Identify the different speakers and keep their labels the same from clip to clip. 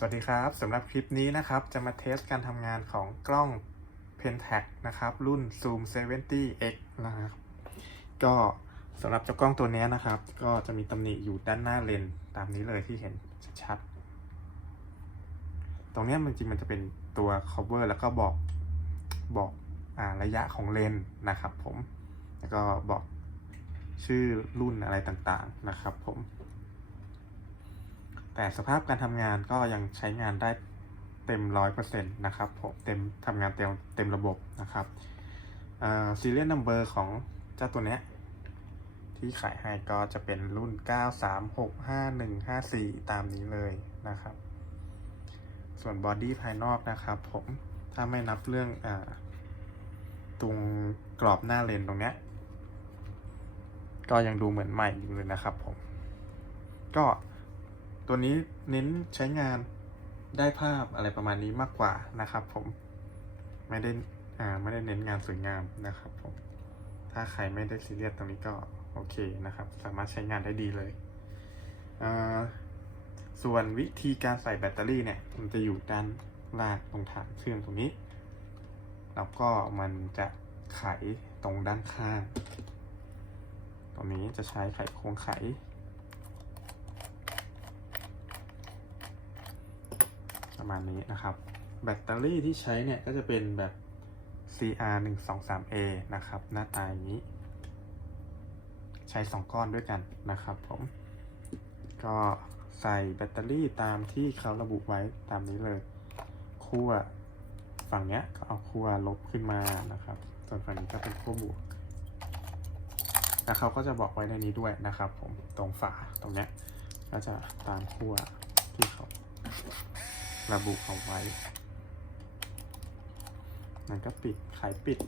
Speaker 1: สวัสดีครับสำหรับคลิปนี้นะครับ จะมาเทสการทำงานของกล้อง Pentax นะครับ รุ่น Zoom 70X นะครับ ก็สำหรับเจ้ากล้องตัวนี้นะครับ ก็จะมีตำหนิอยู่ด้านหน้าเลนส์ตามนี้เลยที่เห็นชัดๆตรงนี้มันจริงมันจะเป็นตัว cover แล้วก็บอกบอกอระยะของเลนส์นะครับผม แล้วก็บอกชื่อรุ่นอะไรต่างๆนะครับผม แต่สภาพการทำงานก็ยังใช้งานได้เต็มร้อยเปอร์เซ็นต์นะครับผมเต็มทำงานเต็มเต็มระบบนะครับซีเรียลนัมเบอร์ของเจ้าตัวนี้ที่ขายให้ก็จะเป็นรุ่น 9365154 ตามนี้เลยนะครับ ส่วนบอดี้ภายนอกนะครับผม ถ้าไม่นับเรื่องอตรงกรอบหน้าเลนตรงนี้ ก็ยังดูเหมือนใหม่อยู่เลยนะครับผม ก็ ตัวนี้เน้นใช้งานได้ภาพอะไรประมาณนี้มากกว่านะครับ ผมไม่ได้อ่าไม่ได้เน้นงานสวยงามนะครับผมถ้าใครไม่ได้ซีเรียสตรงนี้ก็โอเคนะครับ สามารถใช้งานได้ดีเลยอ่าส่วนวิธีการใส่แบตเตอรี่เนี่ยมันจะอยู่ด้านล่างตรงฐานเครื่องตรงนี้ แล้วก็มันจะไขตรงด้านข้าง ตรงนี้จะใช้ไขโครงไข ประมาณนี้นะครับ แบตเตอรี่ที่ใช้เนี่ยก็จะเป็นแบบ CR 1 2 3 A นะครับหน้าตาอย่างนี้ ใช้ 2 ก้อนด้วยกันนะครับผมก็ใส่แบตเตอรี่ตามที่เขาระบุไว้ตามนี้เลยขั้วฝั่งเนี้ยก็เอาขั้วลบขึ้นมานะครับ ส่วนฝั่งนี้ก็เป็นขั้วบวกแล้วเขาก็จะบอกไว้ในนี้ด้วยนะครับ ผมตรงฝาตรงเนี้ยก็จะตามขั้วที่เขา ระบุเอาไว้ มันก็ปิดขายปิด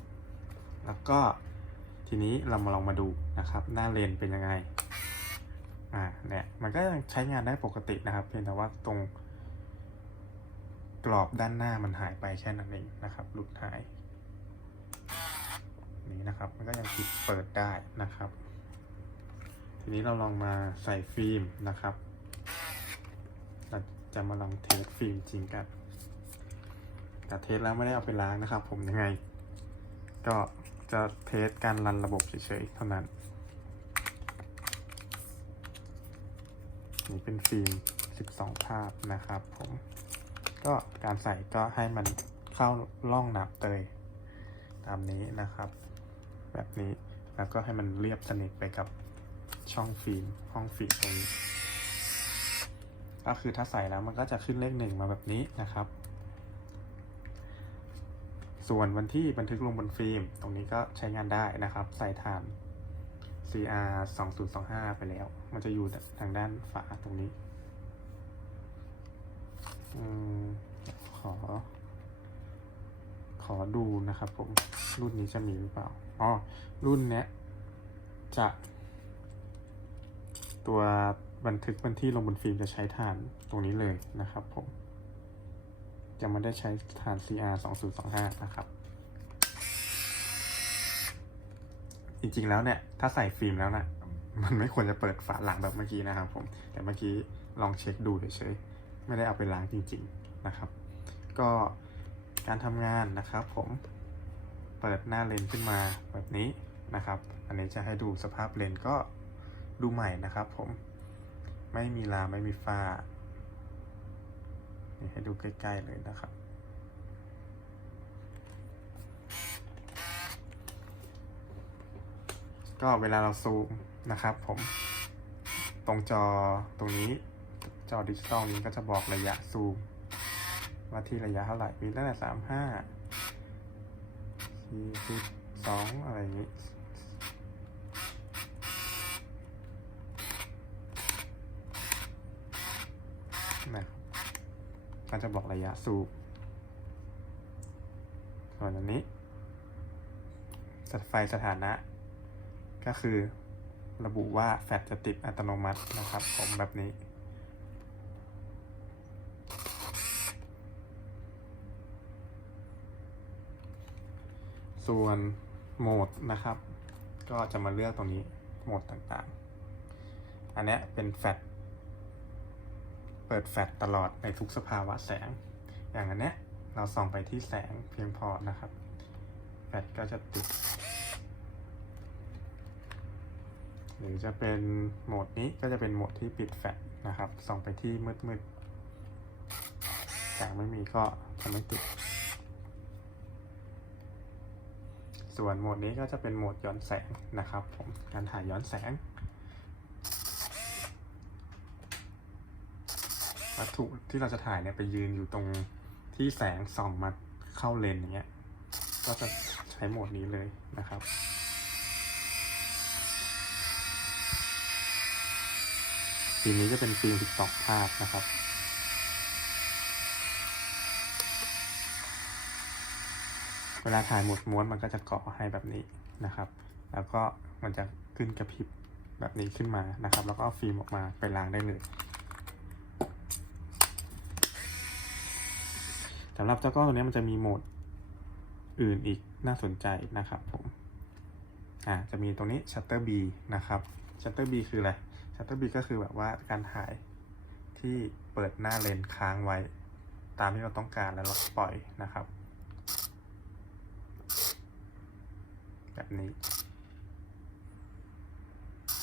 Speaker 1: แล้วก็ทีนี้เรามาลองมาดูนะครับ หน้าเลนเป็นยังไง อ่าเนี่ยมันก็ยังใช้งานได้ปกตินะครับ เพียงแต่ว่าตรง กรอบด้านหน้ามันหายไปแค่นั้นเองนะครับ หลุดหาย นี่นะครับ มันก็ยังปิดเปิดได้นะครับ ทีนี้เราลองมาใส่ฟิล์มนะครับ จะมาลองเทสฟิล์มจริงกัน แต่เทสแล้วไม่ได้เอาไปล้างนะครับผมยังไง ก็จะเทสการรันระบบเฉยๆเท่านั้น นี่เป็นฟิล์ม 12 ภาพนะครับผม ก็การใส่ก็ให้มันเข้าร่องนับเตย ตามนี้นะครับ แบบนี้แล้วก็ให้มันเรียบสนิทไปกับช่องฟิล์มห้องฟิล์มตรงนี้ ก็คือถ้าใส่แล้วมันก็จะขึ้นเลขหนึ่งมาแบบนี้นะครับ ส่วนวันที่บันทึกลงบนฟิล์ม ตรงนี้ก็ใช้งานได้นะครับ ใส่ฐาน CR 2025 ไปแล้ว มันจะอยู่ทางด้านฝาตรงนี้ขอ ขอดูนะครับผม รุ่นนี้จะมีหรือเปล่า อ๋อ รุ่นเนี้ยจะตัว บันทึกวันที่ลงบนฟิล์มจะใช้ฐานตรงนี้เลยนะครับผมจะไม่ได้ใช้ฐาน CR 2025นะครับ จริงๆแล้วเนี่ย ถ้าใส่ฟิล์มแล้วนะมันไม่ควรจะเปิดฝาหลังแบบเมื่อกี้นะครับผม แต่เมื่อกี้ลองเช็คดูเฉยๆ ไม่ได้เอาไปล้างจริงๆนะครับ ก็การทำงานนะครับผม เปิดหน้าเลนส์ขึ้นมาแบบนี้นะครับ อันนี้จะให้ดูสภาพเลนส์ก็ดูใหม่นะครับผม ไม่มีลาไม่มีฝ้านี่ให้ดูใกล้ ๆ เลยนะครับ ก็เวลาเราซูมนะครับผม ตรงจอตรงนี้จอดิจิตอลนี้ก็จะบอกระยะซูมว่าที่ระยะเท่าไหร่ มีตั้งแต่สามห้าสี่สิบสองอะไรอย่างนี้ นะครับ ก็จะบอกระยะซูมส่วนอันนี้สไฟสถานะ ก็คือระบุว่าแฟลชจะติดอัตโนมัตินะครับผมแบบนี้ ส่วนโหมดนะครับ ก็จะมาเลือกตรงนี้โหมดต่างๆ อันนี้เป็นแฟลช เปิดแฟลชตลอดในทุกสภาวะแสง อย่างอันเนี้ยเราส่องไปที่แสงเพียงพอนะครับ แฟลชก็จะติด หรือจะเป็นโหมดนี้ก็จะเป็นโหมดที่ปิดแฟลชนะครับส่องไปที่มืดๆแสงไม่มีก็จะไม่ติด ส่วนโหมดนี้ก็จะเป็นโหมดย้อนแสงนะครับผมการถ่ายย้อนแสง วัตถุที่เราจะถ่ายเนี่ยไปยืนอยู่ตรงที่แสงส่องมาเข้าเลนส์อย่างเงี้ย ก็จะใช้โหมดนี้เลยนะครับฟิล์มนี้จะเป็นฟิล์ม12ภาพนะครับ เวลาถ่ายหมดม้วนมันก็จะเกาะให้แบบนี้นะครับ แล้วก็มันจะขึ้นกระพริบแบบนี้ขึ้นมานะครับ แล้วก็ฟิล์มออกมาไปล้างได้เลย สำหรับเจ้ากล้องตัวนี้มันจะมีโหมดอื่นอีกน่าสนใจนะครับผมอ่าจะมีตรงนี้ shutter B นะครับ shutter B คืออะไร shutter B ก็คือแบบว่าการถ่ายที่เปิดหน้าเลนส์ค้างไว้ ตามที่เราต้องการแล้วเราปล่อยนะครับ แบบนี้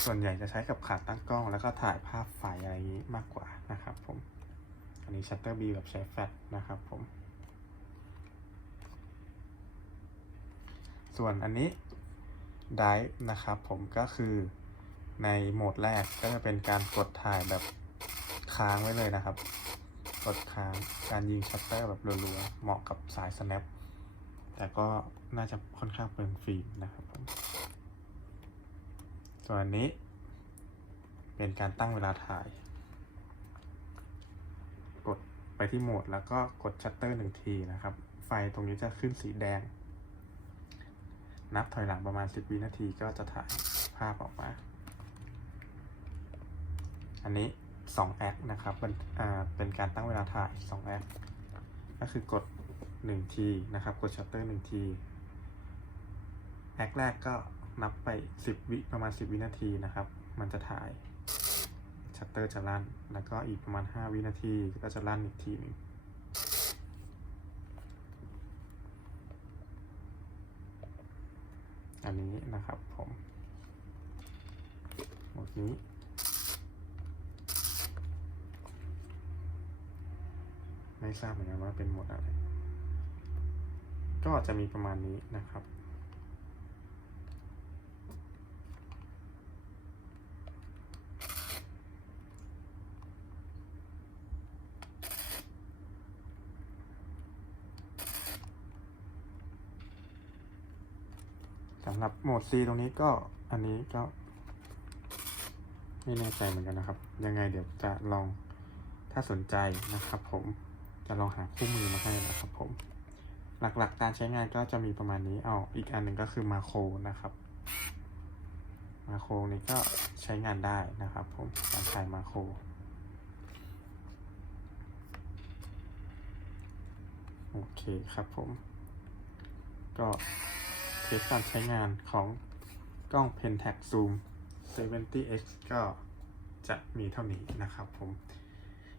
Speaker 1: ส่วนใหญ่จะใช้กับขาตั้งกล้อง แล้วก็ถ่ายภาพไฟอะไรอย่างนี้มากกว่านะครับผม อันนี้ shutter B แบบใช้แฟลชนะครับผม ส่วนอันนี้ Dive นะครับผมก็คือในโหมดแรกก็จะเป็นการกดถ่ายแบบค้างไว้เลยนะครับ กดค้างการยิงชัตเตอร์แบบรัวๆเหมาะกับสาย snap แต่ก็น่าจะค่อนข้างเปลืองฟิล์มนะครับผมส่วนอันนี้ เป็นการตั้งเวลาถ่าย กดไปที่โหมดแล้วก็กดชัตเตอร์หนึ่งทีนะครับ ไฟตรงนี้จะขึ้นสีแดง นับถอยหลังประมาณ 10 วินาทีก็จะถ่ายภาพออกมา อันนี้2แอคนะครับเป็นอ่าเป็นการตั้งเวลาถ่าย2แอคก็คือกด1ทีนะครับ กดชัตเตอร์1ทีแอคแรกก็นับไป 10 วิประมาณ 10 วินาทีนะครับ มันจะถ่ายชัตเตอร์จะลั่น แล้วก็อีกประมาณ 5 วินาทีก็จะลั่นอีกทีหนึ่ง อันนี้นะครับผมหมดนี้ไม่ทราบเหมือนกันว่าเป็นหมดอะไร ก็จะมีประมาณนี้นะครับำหรับโหมด C ตรงนี้ก็อันนี้ก็ไม่แน่ใจเหมือนกันนะครับ ยังไงเดี๋ยวจะลองถ้าสนใจนะครับ ผมจะลองหาคู่มือมาให้นะครับ ผม หลักๆการใช้งานก็จะมีประมาณนี้เอาอีกอันหนึ่งก็คือมาโครนะครับ มาโครนี้ก็ใช้งานได้นะครับ ผมการถ่ายมาโครโอเคครับผม ก็ เทสการใช้งานของกล้อง Pentax Zoom 70x ก็จะมีเท่านี้นะครับผม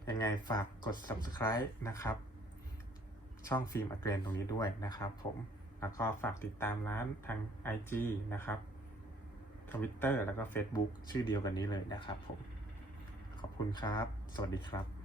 Speaker 1: ยังไงฝากกด subscribe นะครับ ช่องฟิล์มอเกรนตรงนี้ด้วยนะครับผม แล้วก็ฝากติดตามร้านทาง IG นะครับ Twitter แล้วก็ Facebook ชื่อเดียวกันนี้เลยนะครับผม ขอบคุณครับ สวัสดีครับ